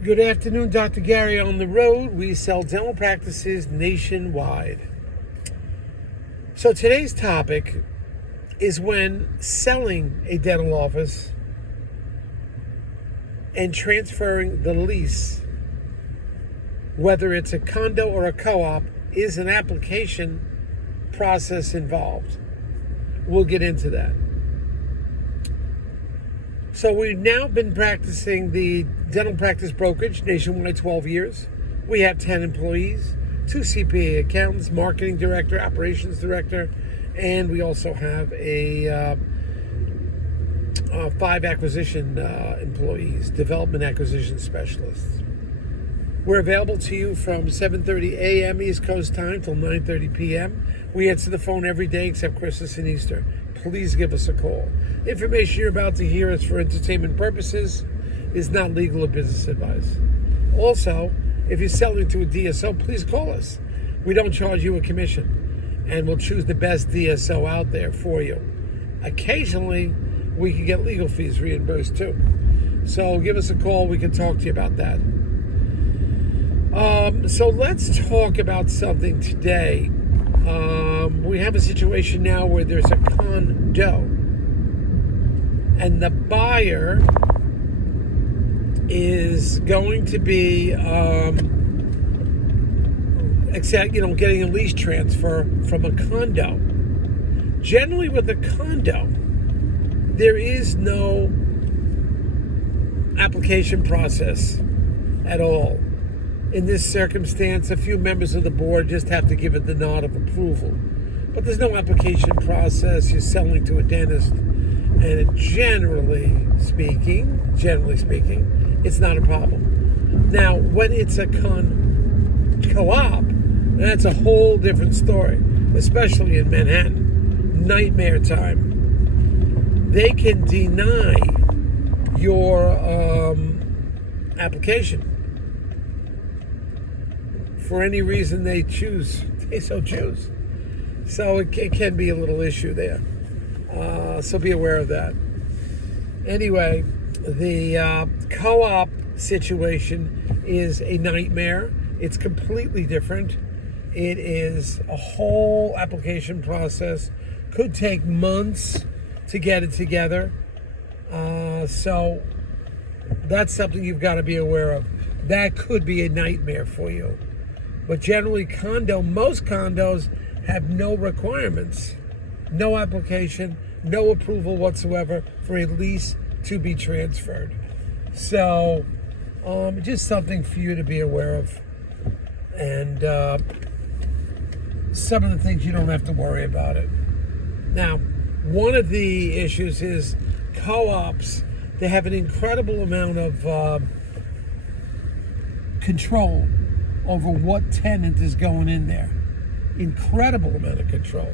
Good afternoon, Dr. Gary on the road. We sell dental practices nationwide. So today's topic is when selling a dental office and transferring the lease, whether it's a condo or a co-op, is an application process involved. We'll get into that. So we've now been practicing the dental practice brokerage nationwide 12 years. We have 10 employees, 2 CPA accountants, marketing director, operations director, and we also have a 5 acquisition employees, development acquisition specialists. We're available to you from 7:30 a.m. East Coast time till 9:30 p.m. We answer the phone every day except Christmas and Easter. Please give us a call. Information you're about to hear is for entertainment purposes, is not legal or business advice. Also, if you're selling to a DSO, please call us. We don't charge you a commission, and we'll choose the best DSO out there for you. Occasionally, we can get legal fees reimbursed too. So give us a call. We can talk to you about that. So let's talk about something today. We have a situation now where there's a condo, and the buyer is going to be, getting a lease transfer from a condo. Generally, with a condo, there is no application process at all. In this circumstance, a few members of the board just have to give it the nod of approval. But there's no application process. You're selling to a dentist, and generally speaking, it's not a problem. Now, when it's a co-op, that's a whole different story, especially in Manhattan. Nightmare time. They can deny your application for any reason they so choose. So it can be a little issue there. So be aware of that. Anyway, the co-op situation is a nightmare. It's completely different. It is a whole application process. Could take months to get it together. So that's something you've got to be aware of. That could be a nightmare for you. But generally, most condos have no requirements, no application, no approval whatsoever for a lease to be transferred. So, just something for you to be aware of. And some of the things you don't have to worry about it. Now, one of the issues is co-ops. They have an incredible amount of control over what tenant is going in there. Incredible amount of control.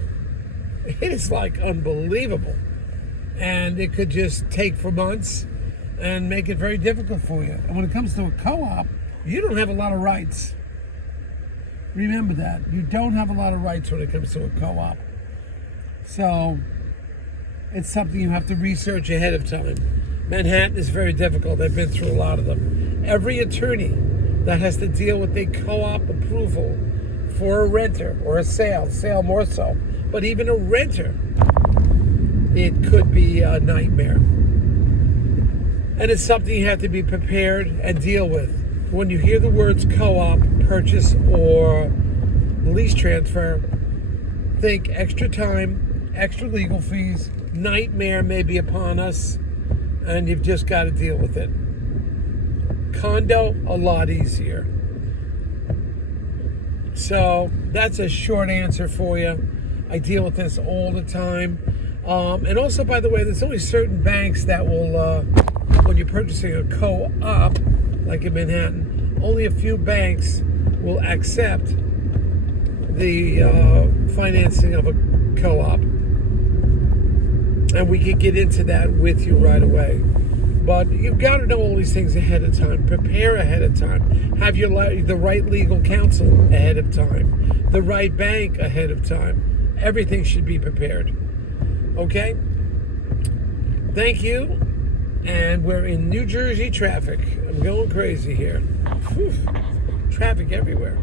It is like unbelievable. And it could just take for months and make it very difficult for you. And when it comes to a co-op, you don't have a lot of rights. Remember that. You don't have a lot of rights when it comes to a co-op. So it's something you have to research ahead of time. Manhattan is very difficult. I've been through a lot of them. Every attorney that has to deal with a co-op approval for a renter or a sale more so, but even a renter, it could be a nightmare. And it's something you have to be prepared and deal with. When you hear the words co-op, purchase, or lease transfer, think extra time, extra legal fees, nightmare may be upon us, and you've just got to deal with it. Condo, a lot easier. So that's a short answer for you. I deal with this all the time. And also, by the way, there's only certain banks that will, when you're purchasing a co-op, like in Manhattan, only a few banks will accept the financing of a co-op. And we can get into that with you right away. But you've got to know all these things ahead of time. Prepare ahead of time. Have the right legal counsel ahead of time. The right bank ahead of time. Everything should be prepared. Okay? Thank you. And we're in New Jersey traffic. I'm going crazy here. Whew. Traffic everywhere.